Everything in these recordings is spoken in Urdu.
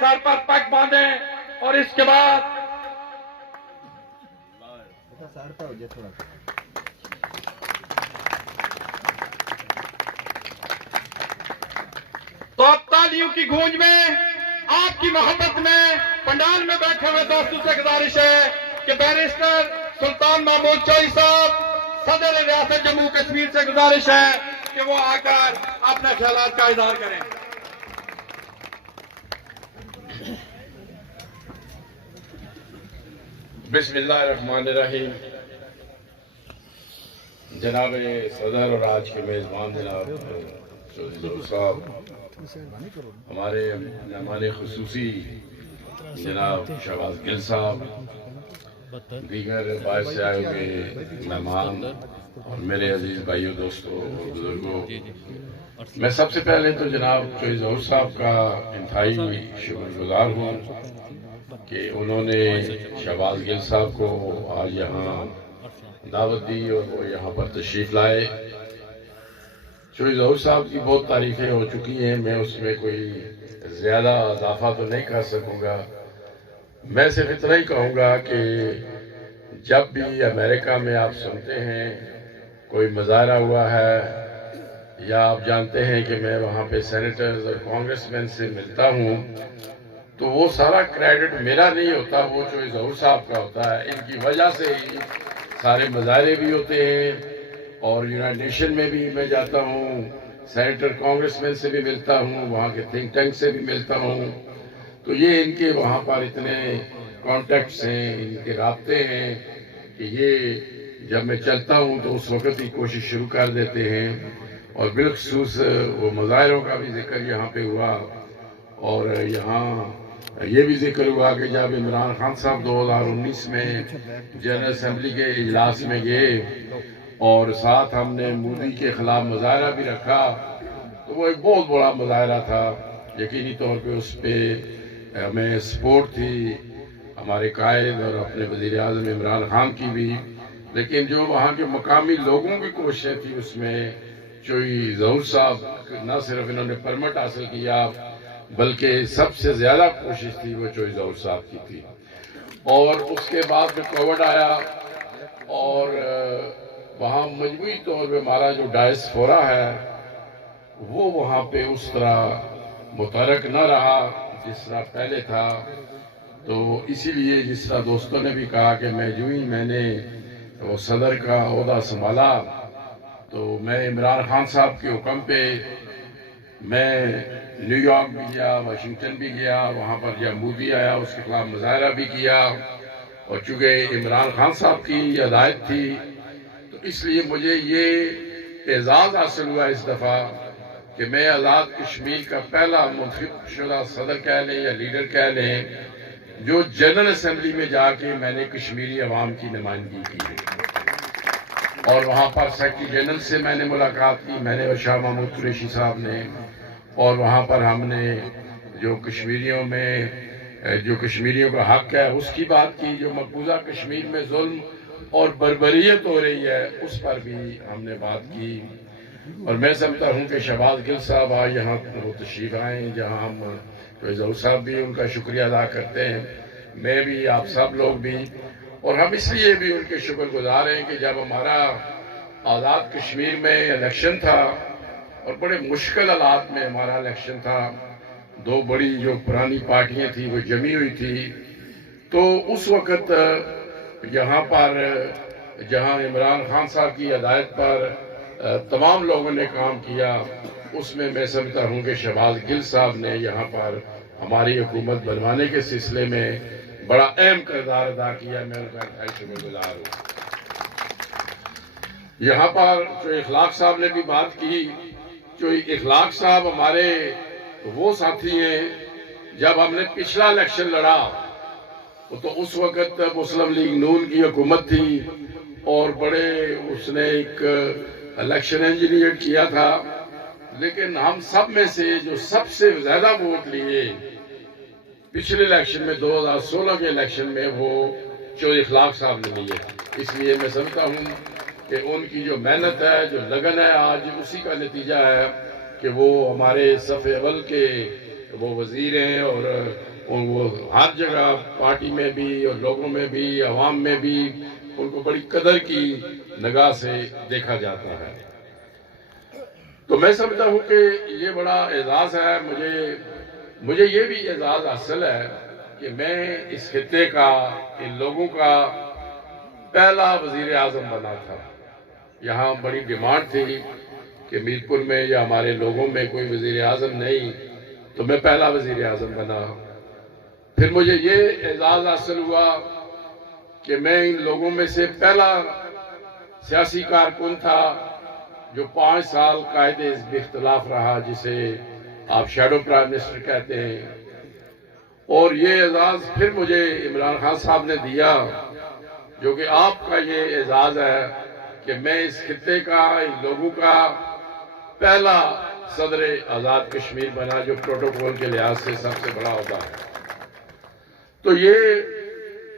سر پر پگ باندھیں اور اس کے بعد تو اب تالیوں کی گونج میں آپ کی محبت میں پنڈال میں بیٹھے ہوئے دوستوں سے گزارش ہے کہ بیرسٹر سلطان محمود چوئی صاحب صدر ریاست جموں کشمیر سے گزارش ہے کہ وہ آ کر اپنے خیالات کا اظہار کریں. بسم اللہ الرحمن الرحیم. جناب صدر اور آج کے میزبان جناب ظہور صاحب، ہمارے مہمان خصوصی جناب شہباز گل صاحب، دیگر باہر سے آئے ہوئے مہمان اور میرے عزیز بھائیوں، دوستوں اور بزرگوں، میں سب سے پہلے تو جناب ظہور صاحب کا انتہائی شکر گزار ہوں کہ انہوں نے شہباز گل صاحب کو آج یہاں دعوت دی اور وہ یہاں پر تشریف لائے. ظہور صاحب کی بہت تعریفیں ہو چکی ہیں، میں اس میں کوئی زیادہ اضافہ تو نہیں کر سکوں گا. میں صرف اتنا ہی کہوں گا کہ جب بھی امریکہ میں آپ سنتے ہیں کوئی مظاہرہ ہوا ہے یا آپ جانتے ہیں کہ میں وہاں پہ سینیٹرز اور کانگریس مین سے ملتا ہوں، تو وہ سارا کریڈٹ میرا نہیں ہوتا، وہ ظہور صاحب کا ہوتا ہے. ان کی وجہ سے ہی سارے مظاہرے بھی ہوتے ہیں اور یونائٹڈ نیشن میں بھی میں جاتا ہوں، سینیٹر کانگریس مین سے بھی ملتا ہوں، وہاں کے تھنک ٹینک سے بھی ملتا ہوں. تو یہ ان کے وہاں پر اتنے کانٹیکٹس ہیں، ان کے رابطے ہیں کہ یہ جب میں چلتا ہوں تو اس وقت ہی کوشش شروع کر دیتے ہیں. اور بالخصوص وہ مظاہروں کا بھی ذکر یہاں پہ ہوا اور یہاں یہ بھی ذکر ہوا کہ جب عمران خان صاحب 2019 میں جنرل اسمبلی کے اجلاس میں گئے اور ساتھ ہم نے مودی کے خلاف مظاہرہ بھی رکھا، تو وہ ایک بہت بڑا مظاہرہ تھا. یقینی طور پہ اس پہ ہمیں سپورٹ تھی ہمارے قائد اور اپنے وزیر اعظم عمران خان کی بھی، لیکن جو وہاں کے مقامی لوگوں کی کوششیں تھی اس میں ظہور صاحب نہ صرف انہوں نے پرمٹ حاصل کیا بلکہ سب سے زیادہ کوشش تھی وہ ظہور صاحب کی تھی. اور اس کے بعد میں کووڈ آیا اور وہاں مجموعی طور پہ ہمارا جو ڈائسپورا ہے وہ وہاں پہ اس طرح متحرک نہ رہا جس طرح پہلے تھا. تو اسی لیے جس طرح دوستوں نے بھی کہا کہ میں نے وہ صدر کا عہدہ سنبھالا تو میں عمران خان صاحب کے حکم پہ میں نیو یارک بھی گیا، واشنگٹن بھی گیا، وہاں پر جب مودی آیا اس کے خلاف مظاہرہ بھی کیا. اور چونکہ عمران خان صاحب کی ہدایت تھی تو اس لیے مجھے یہ اعزاز حاصل ہوا اس دفعہ کہ میں آزاد کشمیر کا پہلا منتخب شدہ صدر کہہ لیں یا لیڈر کہہ لیں جو جنرل اسمبلی میں جا کے میں نے کشمیری عوام کی نمائندگی کی. اور وہاں پر سیکرٹری جنرل سے میں نے ملاقات کی، میں نے اور شاہ محمود قریشی صاحب نے، اور وہاں پر ہم نے جو کشمیریوں کا حق ہے اس کی بات کی، جو مقبوضہ کشمیر میں ظلم اور بربریت ہو رہی ہے اس پر بھی ہم نے بات کی. اور میں سمجھتا ہوں کہ شہباز گل صاحب آج یہاں وہ تشریف آئے جہاں ہم ظہور صاحب بھی ان کا شکریہ ادا کرتے ہیں، میں بھی، آپ سب لوگ بھی. اور ہم اس لیے بھی ان کے شکر گزار ہیں کہ جب ہمارا آزاد کشمیر میں الیکشن تھا اور بڑے مشکل حالات میں ہمارا الیکشن تھا، دو بڑی جو پرانی پارٹیاں تھیں وہ جمی ہوئی تھی، تو اس وقت یہاں پر جہاں عمران خان صاحب کی ہدایت پر تمام لوگوں نے کام کیا، اس میں سمجھتا ہوں کہ شہباز گل صاحب نے یہاں پر ہماری حکومت بنوانے کے سلسلے میں بڑا اہم کردار ادا کیا. میں ان کا انتہائی شکر گزار ہوں. یہاں پر جو اخلاق صاحب نے بھی بات کی، جو اخلاق صاحب ہمارے وہ ساتھی ہیں، جب ہم نے پچھلا الیکشن لڑا تو اس وقت مسلم لیگ نون کی حکومت تھی اور بڑے اس نے ایک الیکشن انجینئر کیا تھا، لیکن ہم سب میں سے جو سب سے زیادہ ووٹ لیے پچھلے الیکشن میں 2016 کے الیکشن میں وہ اخلاق صاحب نے لیے. اس لیے میں سمجھتا ہوں کہ ان کی جو محنت ہے، جو لگن ہے، آج اسی کا نتیجہ ہے کہ وہ ہمارے صف اول کے وہ وزیر ہیں اور وہ ہر جگہ پارٹی میں بھی اور لوگوں میں بھی عوام میں بھی ان کو بڑی قدر کی نگاہ سے دیکھا جاتا ہے. تو میں سمجھتا ہوں کہ یہ بڑا اعزاز ہے. مجھے یہ بھی اعزاز حاصل ہے کہ میں اس خطے کا، ان لوگوں کا پہلا وزیر اعظم بنا تھا. یہاں بڑی ڈیمانڈ تھی کہ میرپور میں یا ہمارے لوگوں میں کوئی وزیر اعظم نہیں، تو میں پہلا وزیر اعظم بنا. پھر مجھے یہ اعزاز حاصل ہوا کہ میں ان لوگوں میں سے پہلا سیاسی کارکن تھا جو 5 سال قائد حزب اختلاف رہا، جسے آپ شیڈو پرائم منسٹر کہتے ہیں. اور یہ اعزاز پھر مجھے عمران خان صاحب نے دیا، جو کہ آپ کا یہ اعزاز ہے کہ میں اس خطے کا، ان لوگوں کا پہلا صدر آزاد کشمیر بنا، جو پروٹوکول کے لحاظ سے سب سے بڑا عہدہ ہے. تو یہ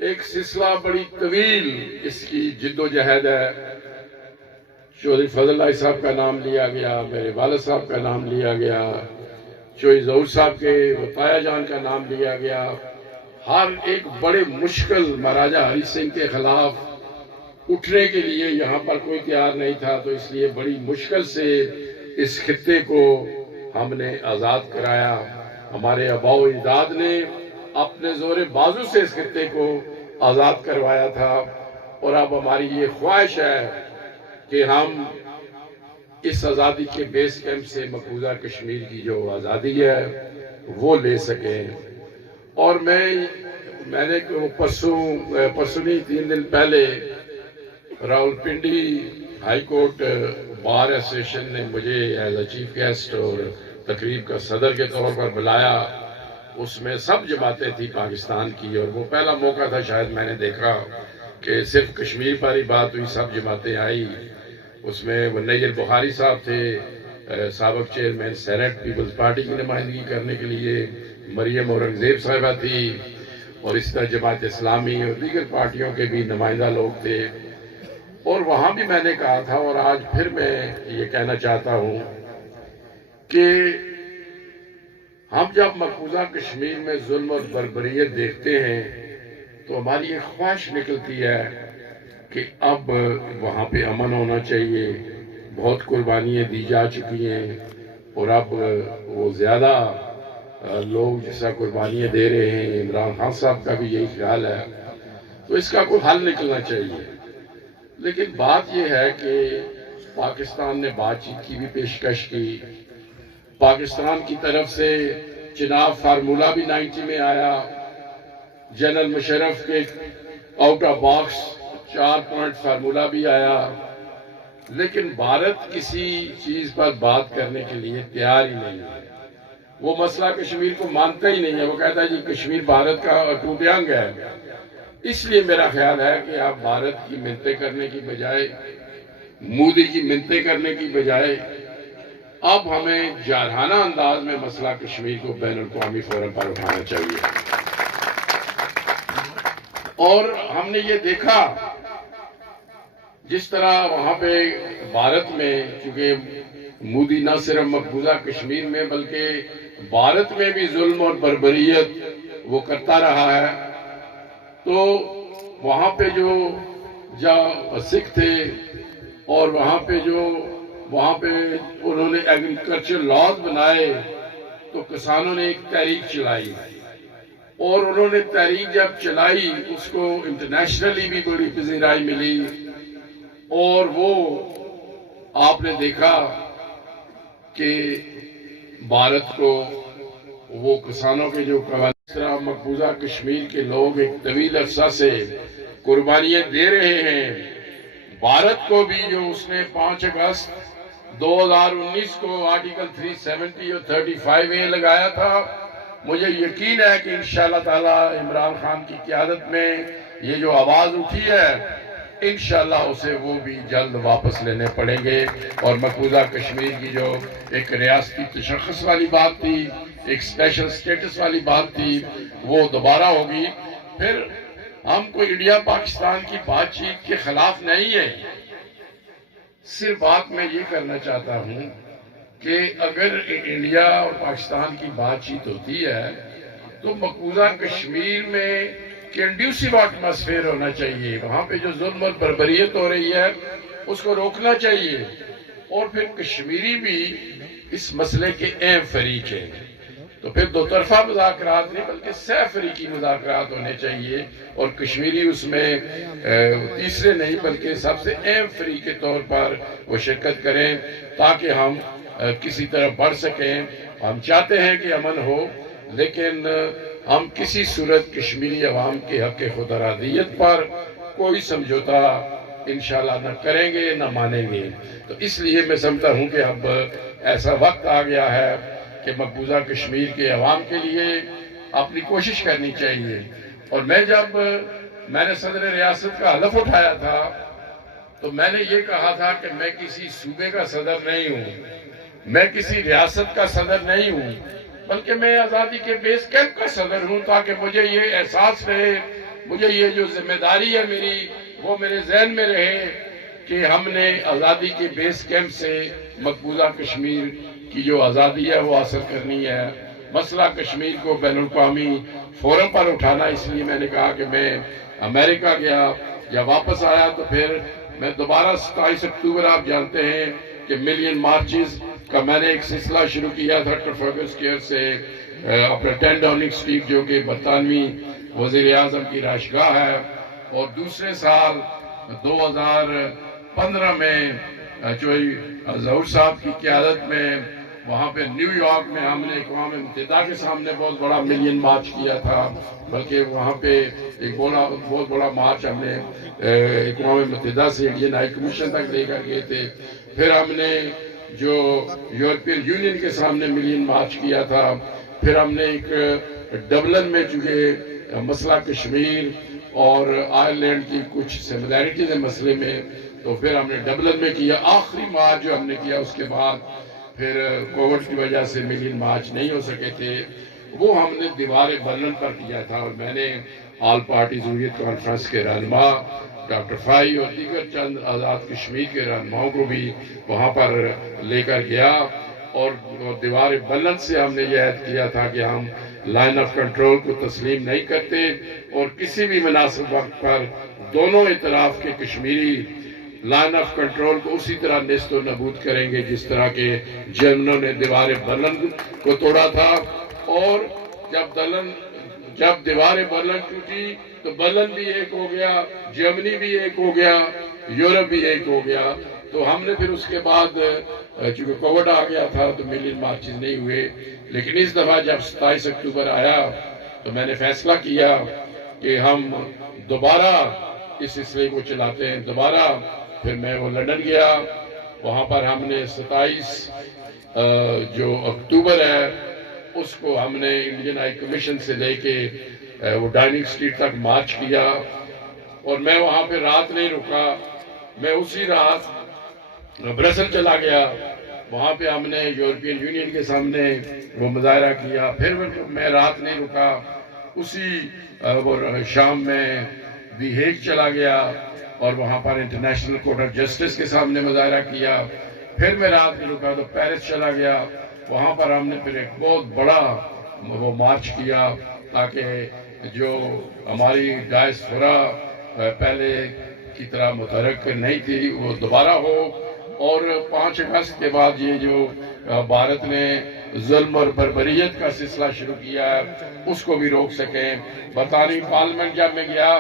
ایک سلسلہ بڑی طویل اس کی جد و جہد ہے. چودھری فضل اللہ صاحب کا نام لیا گیا، میرے والد صاحب کا نام لیا گیا، چودھری ظہور صاحب کے وفایا جان کا نام لیا گیا. ہر ایک بڑے مشکل، مہاراجہ ہری سنگھ کے خلاف اٹھنے کے لیے یہاں پر کوئی تیار نہیں تھا، تو اس لیے بڑی مشکل سے اس خطے کو ہم نے آزاد کرایا. ہمارے آباء و اجداد نے اپنے زور بازو سے اس خطے کو آزاد کروایا تھا، اور اب ہماری یہ خواہش ہے کہ ہم اس آزادی کے بیس کیمپ سے مقبوضہ کشمیر کی جو آزادی ہے وہ لے سکیں. اور میں نے پرسوں نہیں 3 دن پہلے Rawalpindi high court bar association نے مجھے ایز اے چیف گیسٹ اور تقریب کا صدر کے طور پر بلایا. اس میں سب جماعتیں تھی پاکستان کی، اور وہ پہلا موقع تھا شاید میں نے دیکھا کہ صرف کشمیر پر ہی بات ہوئی، سب جماعتیں آئی. اس میں وہ نیل بخاری صاحب تھے، سابق چیئرمین سینٹ پیپلز پارٹی کی نمائندگی کرنے کے لیے، مریم اورنگزیب صاحبہ تھی، اور اس طرح جماعت اسلامی اور دیگر پارٹیوں کے بھی نمائندہ لوگ تھے. اور وہاں بھی میں نے کہا تھا، اور آج پھر میں یہ کہنا چاہتا ہوں کہ ہم جب مقبوضہ کشمیر میں ظلم اور بربریت دیکھتے ہیں تو ہماری ایک خواہش نکلتی ہے کہ اب وہاں پہ امن ہونا چاہیے. بہت قربانیاں دی جا چکی ہیں، اور اب وہ زیادہ لوگ جیسا قربانیاں دے رہے ہیں. عمران خان صاحب کا بھی یہی خیال ہے، تو اس کا کوئی حل نکلنا چاہیے. لیکن بات یہ ہے کہ پاکستان نے بات چیت کی بھی پیشکش کی. پاکستان کی طرف سے چناب فارمولہ بھی 90 میں آیا. جنرل مشرف کے out of box 4 point formula بھی آیا. لیکن بھارت کسی چیز پر بات کرنے کے لیے تیار ہی نہیں ہے. وہ مسئلہ کشمیر کو مانتا ہی نہیں ہے. وہ کہتا ہے جی کشمیر بھارت کا اٹوٹ انگ ہے. اس لیے میرا خیال ہے کہ آپ بھارت کی منتیں کرنے کی بجائے، مودی کی منتیں کرنے کی بجائے، اب ہمیں جارحانہ انداز میں مسئلہ کشمیر کو بین الاقوامی فورم پر اٹھانا چاہیے. اور ہم نے یہ دیکھا جس طرح وہاں پہ بھارت میں، چونکہ مودی نہ صرف مقبوضہ کشمیر میں بلکہ بھارت میں بھی ظلم اور بربریت وہ کرتا رہا ہے، تو وہاں پہ جو سکھ تھے اور وہاں پہ انہوں نے ایگریکلچر لاز بنائے، تو کسانوں نے ایک تحریک چلائی، اور انہوں نے تحریک جب چلائی اس کو انٹرنیشنلی بھی بڑی پذیرائی ملی. اور وہ آپ نے دیکھا کہ بھارت کو وہ کسانوں کے جو قوانین، مقبوضہ کشمیر کے لوگ ایک طویل عرصہ سے قربانیاں دے رہے ہیں. بھارت کو بھی جو اس نے 5 اگست 2019 کو آرٹیکل 370 اور 35A لگایا تھا، مجھے یقین ہے کہ انشاءاللہ تعالی عمران خان کی قیادت میں یہ جو آواز اٹھی ہے انشاءاللہ اسے وہ بھی جلد واپس لینے پڑیں گے. اور مقبوضہ کشمیر کی جو ایک ریاستی تشخص والی بات تھی، ایک اسپیشل سٹیٹس والی بات تھی، وہ دوبارہ ہوگی. پھر ہم کوئی انڈیا پاکستان کی بات چیت کے خلاف نہیں ہے. صرف بات میں یہ کرنا چاہتا ہوں کہ اگر انڈیا اور پاکستان کی بات چیت ہوتی ہے تو مقبوضہ کشمیر میں کنڈیوسیو ایٹماسفیئر ہونا چاہیے، وہاں پہ جو ظلم اور بربریت ہو رہی ہے اس کو روکنا چاہیے، اور پھر کشمیری بھی اس مسئلے کے اہم فریق ہیں، تو پھر دو طرفہ مذاکرات نہیں بلکہ سہ فریقی مذاکرات ہونے چاہیے، اور کشمیری اس میں تیسرے نہیں بلکہ سب سے اہم فریق کے طور پر وہ شرکت کریں تاکہ ہم کسی طرح بڑھ سکیں۔ ہم چاہتے ہیں کہ امن ہو، لیکن ہم کسی صورت کشمیری عوام کے حق خود ارادیت پر کوئی سمجھوتا انشاءاللہ نہ کریں گے نہ مانیں گے۔ تو اس لیے میں سمجھتا ہوں کہ اب ایسا وقت آ گیا ہے کہ مقبوضہ کشمیر کے عوام کے لیے اپنی کوشش کرنی چاہیے۔ اور میں نے صدر ریاست کا حلف اٹھایا تھا تو میں نے یہ کہا تھا کہ میں کسی صوبے کا صدر نہیں ہوں، میں کسی ریاست کا صدر نہیں ہوں، بلکہ میں آزادی کے بیس کیمپ کا صدر ہوں، تاکہ مجھے یہ احساس رہے، مجھے یہ جو ذمہ داری ہے میری وہ میرے ذہن میں رہے کہ ہم نے آزادی کے بیس کیمپ سے مقبوضہ کشمیر کی جو آزادی ہے وہ حاصل کرنی ہے۔ مسئلہ کشمیر کو بین الاقوامی فورم پر اٹھانا، اس لیے میں نے کہا کہ میں امریکہ گیا یا واپس آیا تو پھر میں دوبارہ 27 اکتوبر آپ جانتے ہیں کہ ملین مارچز کا میں نے ایک سلسلہ شروع کیا تھا ٹرفالگر اسکوائر سے اپنا 10 ڈاؤننگ اسٹریٹ جو کہ برطانوی وزیر اعظم کی رہائش گاہ ہے، اور دوسرے سال 2015 میں جو ظہور صاحب کی قیادت میں وہاں پہ نیو یارک میں ہم نے اقوام متحدہ کے سامنے بہت بڑا ملین مارچ کیا تھا، بلکہ وہاں پہ ایک بہت بڑا مارچ ہم نے اقوام متحدہ سے انڈین ہائی کمیشن تک لے کر گئے تھے۔ پھر ہم نے جو یورپین یونین کے سامنے ملین مارچ کیا تھا، پھر ہم نے ایک ڈبلن میں چونکہ مسئلہ کشمیر اور آئرلینڈ کی کچھ سملیرٹیز ہیں مسئلے میں، تو پھر ہم نے ڈبلن میں کیا۔ آخری مارچ جو ہم نے کیا اس کے بعد پھر کووڈ کی وجہ سے ملین مارچ نہیں ہو سکے تھے، وہ ہم نے دیوار برلن پر کیا تھا، اور میں نے آل پارٹی حریت کانفرنس کے رہنما ڈاکٹر فائی اور دیگر چند آزاد کشمیر کے رہنماؤں کو بھی وہاں پر لے کر گیا، اور دیوار بلند سے ہم نے یہ عہد کیا تھا کہ ہم لائن آف کنٹرول کو تسلیم نہیں کرتے، اور کسی بھی مناسب وقت پر دونوں اطراف کے کشمیری لائن آف کنٹرول کو اسی طرح نیست و نابود کریں گے جس طرح کے جرمنوں نے دیوار برلن کو توڑا تھا۔ اور جب دیوار برلن ٹوٹی تو برلن بھی ایک ہو گیا، جرمنی بھی ایک ہو گیا، یورپ بھی ایک ہو گیا۔ تو ہم نے پھر اس کے بعد چونکہ کووڈ آ گیا تھا تو ملین مارچز نہیں ہوئے، لیکن اس دفعہ جب 27 اکتوبر آیا تو میں نے فیصلہ کیا کہ ہم دوبارہ اس سلسلے کو چلاتے ہیں دوبارہ۔ پھر میں وہ لندن گیا، وہاں پر ہم نے 27 جو اکتوبر ہے اس کو ہم نے انڈین ہائی کمیشن سے لے کے وہ ڈاؤننگ اسٹریٹ تک مارچ کیا، اور میں وہاں پہ رات نہیں رکا، میں اسی رات برسل چلا گیا، وہاں پہ ہم نے یورپین یونین کے سامنے وہ مظاہرہ کیا۔ پھر میں رات نہیں رکا، اسی شام میں دی ہیگ چلا گیا اور وہاں پر انٹرنیشنل کورٹ آف جسٹس کے سامنے مظاہرہ کیا۔ پھر میں رات نہیں رکا تو پیرس چلا گیا، وہاں پر ہم نے پھر ایک بہت بڑا وہ مارچ کیا تاکہ جو ہماری ڈائسپورا پہلے کی طرح متحرک نہیں تھی وہ دوبارہ ہو، اور 5 اگست کے بعد یہ جو بھارت نے ظلم اور بربریت کا سلسلہ شروع کیا ہے اس کو بھی روک سکیں۔ برطانوی پارلیمنٹ جب میں گیا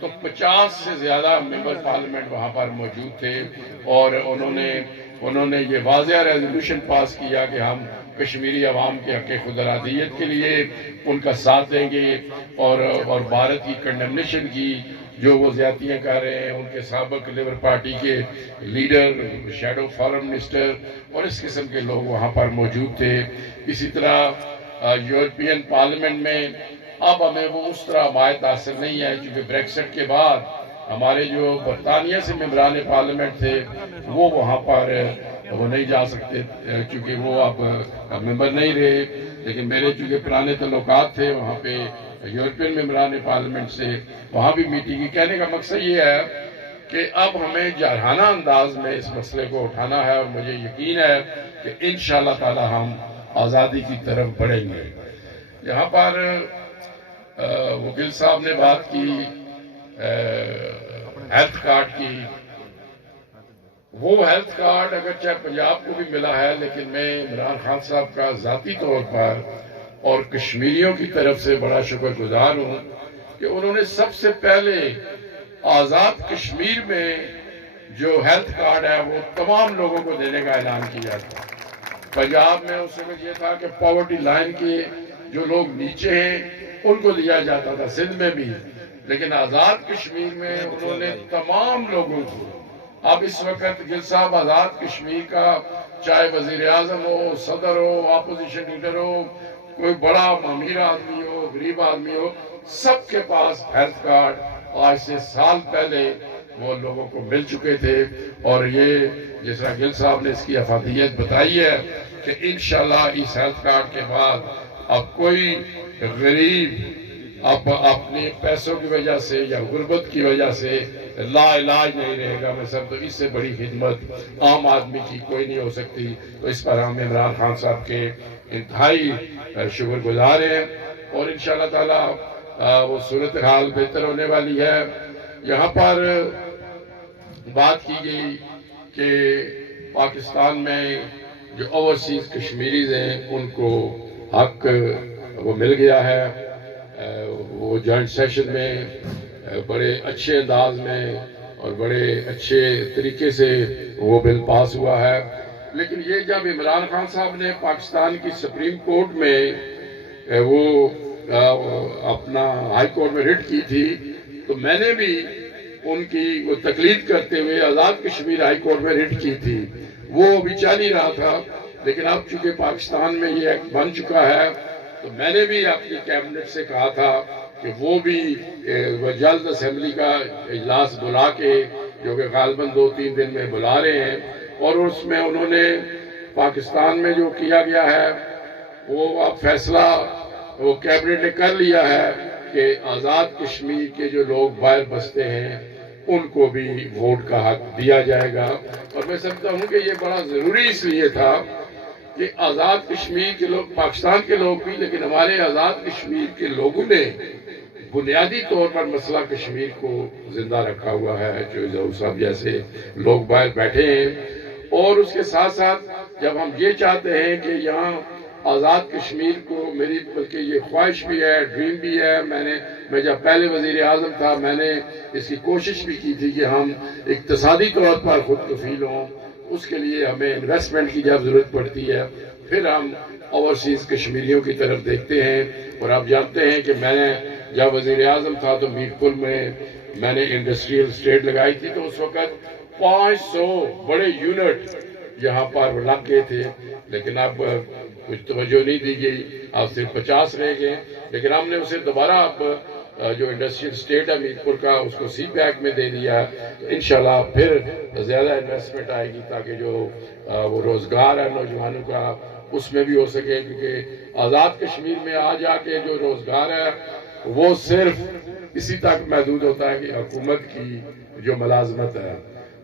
تو 50 سے زیادہ ممبر پارلیمنٹ وہاں پر موجود تھے، اور انہوں نے یہ واضح ریزولوشن پاس کیا کہ ہم کشمیری عوام کے حق خود ارادیت کے لیے ان کا ساتھ دیں گے، اور بھارت کی کنڈمنیشن کی جو وہ زیادتیاں کر رہے ہیں۔ ان کے سابق لیبر پارٹی کے لیڈر، شیڈو فارم منسٹر اور اس قسم کے لوگ وہاں پر موجود تھے۔ اسی طرح یورپین پارلیمنٹ میں اب ہمیں وہ اس طرح حمایت حاصل نہیں ہے، کیونکہ بریکسٹ کے بعد ہمارے جو برطانیہ سے ممبران پارلیمنٹ تھے وہ وہاں پر وہ نہیں جا سکتے کیونکہ وہ اب ممبر نہیں رہے، لیکن میرے چونکہ پرانے تعلقات تھے وہاں پہ یورپین ممبران پارلیمنٹ سے، وہاں بھی میٹنگ کی۔ کہنے کا مقصد یہ ہے کہ اب ہمیں جارحانہ انداز میں اس مسئلے کو اٹھانا ہے، اور مجھے یقین ہے کہ انشاءاللہ تعالی ہم آزادی کی طرف بڑھیں گے۔ یہاں پر وکیل صاحب نے بات کی ہیلتھ کارڈ کی۔ وہ ہیلتھ کارڈ اگرچہ پنجاب کو بھی ملا ہے، لیکن میں عمران خان صاحب کا ذاتی طور پر اور کشمیریوں کی طرف سے بڑا شکر گزار ہوں کہ انہوں نے سب سے پہلے آزاد کشمیر میں جو ہیلتھ کارڈ ہے وہ تمام لوگوں کو دینے کا اعلان کیا تھا۔ پنجاب میں اس وقت یہ تھا کہ پاورٹی لائن کے جو لوگ نیچے ہیں ان کو دیا جاتا تھا، سندھ میں بھی، لیکن آزاد کشمیر میں انہوں نے تمام لوگوں کو۔ اب اس وقت گل صاحب آزاد کشمیر کا چاہے وزیر اعظم ہو، صدر ہو، اپوزیشن لیڈر ہو، کوئی بڑا امیر آدمی ہو، غریب آدمی ہو، سب کے پاس ہیلتھ کارڈ آج سے سال پہلے وہ لوگوں کو مل چکے تھے۔ اور یہ جس طرح گل صاحب نے اس کی افادیت بتائی ہے کہ انشاءاللہ اس ہیلتھ کارڈ کے بعد اب کوئی غریب اب اپنے پیسوں کی وجہ سے یا غربت کی وجہ سے لا علاج نہیں رہے گا۔ میں سب تو اس سے بڑی خدمت عام آدمی کی کوئی نہیں ہو سکتی۔ تو اس پر ہم عمران خان صاحب کے انتہائی شکر گزار ہیں، اور انشاءاللہ تعالی وہ صورتحال بہتر ہونے والی ہے۔ یہاں پر بات کی گئی کہ پاکستان میں جو اوورسیز کشمیریز ہیں ان کو حق وہ مل گیا ہے۔ وہ جوائنٹ سیشن میں بڑے اچھے انداز میں اور بڑے اچھے طریقے سے وہ بل پاس ہوا ہے۔ لیکن یہ جب عمران خان صاحب نے پاکستان کی سپریم کورٹ میں وہ اپنا ہائی کورٹ میں رٹ کی تھی، تو میں نے بھی ان کی وہ تقلید کرتے ہوئے آزاد کشمیر ہائی کورٹ میں رٹ کی تھی۔ وہ بھی چل ہی رہا تھا، لیکن اب چونکہ پاکستان میں یہ ایکٹ بن چکا ہے تو میں نے بھی اپنی کیبنٹ سے کہا تھا کہ وہ بھی جلد اسمبلی کا اجلاس بلا کے، جو کہ غالباً 2-3 دن میں بلا رہے ہیں، اور اس میں انہوں نے پاکستان میں جو کیا گیا ہے وہ اب فیصلہ وہ کیبنٹ نے کر لیا ہے کہ آزاد کشمیر کے جو لوگ باہر بستے ہیں ان کو بھی ووٹ کا حق دیا جائے گا۔ اور میں سمجھتا ہوں کہ یہ بڑا ضروری اس لیے تھا کہ آزاد کشمیر کے لوگ، پاکستان کے لوگ بھی، لیکن ہمارے آزاد کشمیر کے لوگوں نے بنیادی طور پر مسئلہ کشمیر کو زندہ رکھا ہوا ہے، جو ظہور صاحب جیسے لوگ باہر بیٹھے ہیں۔ اور اس کے ساتھ ساتھ جب ہم یہ چاہتے ہیں کہ یہاں آزاد کشمیر کو، میری بلکہ یہ خواہش بھی ہے، ڈریم بھی ہے، میں جب پہلے وزیر اعظم تھا میں نے اس کی کوشش بھی کی تھی کہ ہم اقتصادی طور پر خود کفیل ہوں۔ اس کے لیے ہمیں انویسٹمنٹ کی جب ضرورت پڑتی ہے پھر ہم اوورسیز کشمیریوں کی طرف دیکھتے ہیں۔ اور آپ جانتے ہیں کہ میں نے جب وزیر اعظم تھا تو میر پور میں نے انڈسٹریل اسٹیٹ لگائی تھی، تو اس وقت 500 بڑے یونٹ یہاں پر لگ گئے تھے، لیکن اب کچھ توجہ نہیں دی گئی، اب صرف 50 رہ گئے۔ لیکن ہم نے اسے دوبارہ اب جو انڈسٹریل اسٹیٹ ہے میر پور کا، اس کو سی پیک میں دے دیا ہے۔ تو انشاءاللہ پھر زیادہ انویسٹمنٹ آئے گی تاکہ جو وہ روزگار ہے نوجوانوں کا اس میں بھی ہو سکے، کیونکہ آزاد کشمیر میں آ جا کے جو روزگار ہے وہ صرف اسی تک محدود ہوتا ہے کہ حکومت کی جو ملازمت ہے،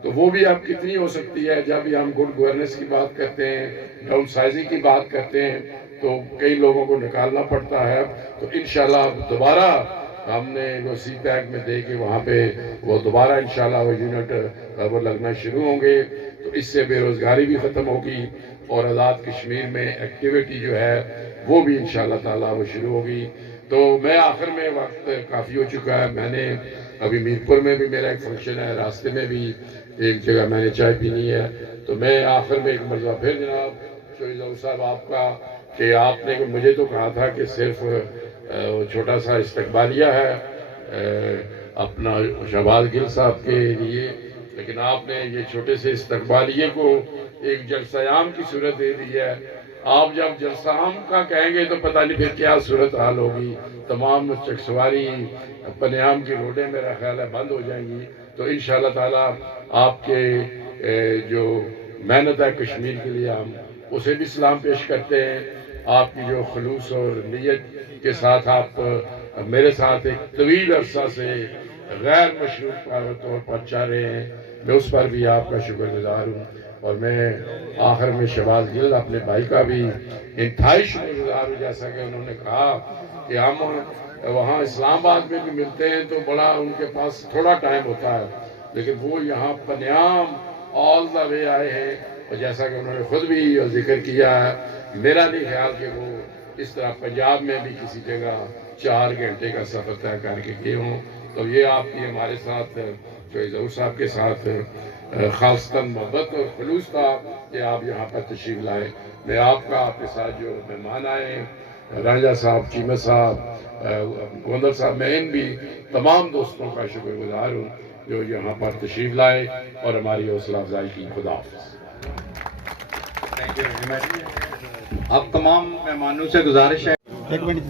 تو وہ بھی اب کتنی ہو سکتی ہے۔ جب بھی ہم گڈ گورننس کی بات کرتے ہیں، ڈاؤن سائزنگ کی بات کرتے ہیں، تو کئی لوگوں کو نکالنا پڑتا ہے۔ تو انشاءاللہ دوبارہ ہم نے وہ سی پیک میں دے کے وہاں پہ وہ دوبارہ انشاءاللہ وہ یونٹ وہ لگنا شروع ہوں گے، تو اس سے بے روزگاری بھی ختم ہوگی اور آزاد کشمیر میں ایکٹیویٹی جو ہے وہ بھی انشاءاللہ تعالیٰ وہ شروع ہوگی۔ تو میں آخر میں وقت کافی ہو چکا ہے، میں نے ابھی میر پور میں بھی میرا ایک فنکشن ہے، راستے میں بھی ایک جگہ میں نے چائے پینی ہے، تو میں آخر میں ایک مرتبہ پھر جناب شوری ظہور صاحب آپ کا کہ آپ نے مجھے تو کہا تھا کہ صرف چھوٹا سا استقبالیہ ہے اپنا شہباز گل صاحب کے لیے، لیکن آپ نے یہ چھوٹے سے استقبالیے کو ایک جلسہ عام کی صورت دے دی ہے۔ آپ جب جلسہ عام کا کہیں گے تو پتہ نہیں پھر کیا صورت حال ہوگی، تمام چکسواری پنیام کی روڈیں میرا خیال ہے بند ہو جائیں گی۔ تو انشاءاللہ تعالیٰ آپ کے جو محنت ہے کشمیر کے لیے ہم اسے بھی سلام پیش کرتے ہیں۔ آپ کی جو خلوص اور نیت کے ساتھ آپ میرے ساتھ ایک طویل عرصہ سے غیر مشروط طور پر چاہ رہے ہیں، میں اس پر بھی آپ کا شکر گزار ہوں۔ اور میں آخر میں شہباز گل اپنے بھائی کا بھی انتہائی شکر گزار ہوں، جیسا کہ انہوں نے کہا کہ ہم وہاں اسلام آباد میں بھی ملتے ہیں تو بڑا ان کے پاس تھوڑا ٹائم ہوتا ہے، لیکن وہ یہاں پنیام آل دا وے آئے ہیں، اور جیسا کہ انہوں نے خود بھی ذکر کیا ہے، میرا نہیں خیال کہ وہ اس طرح پنجاب میں بھی کسی جگہ 4 گھنٹے کا سفر طے کر کے گئے ہوں۔ تو یہ آپ کی ہمارے ساتھ جو ظہور صاحب کے ساتھ خاصتاً محبت اور خلوص تھا کہ آپ یہاں پر تشریف لائے۔ میں آپ کا آپ کے ساتھ جو مہمان آئے ہیں، رانجھا صاحب، چیمہ صاحب، گوندل صاحب، میں ان بھی تمام دوستوں کا شکر گزار ہوں جو یہاں پر تشریف لائے اور ہماری حوصلہ افزائی کی۔ خدا حافظ۔ اب تمام مہمانوں سے گزارش ہے ایک منٹ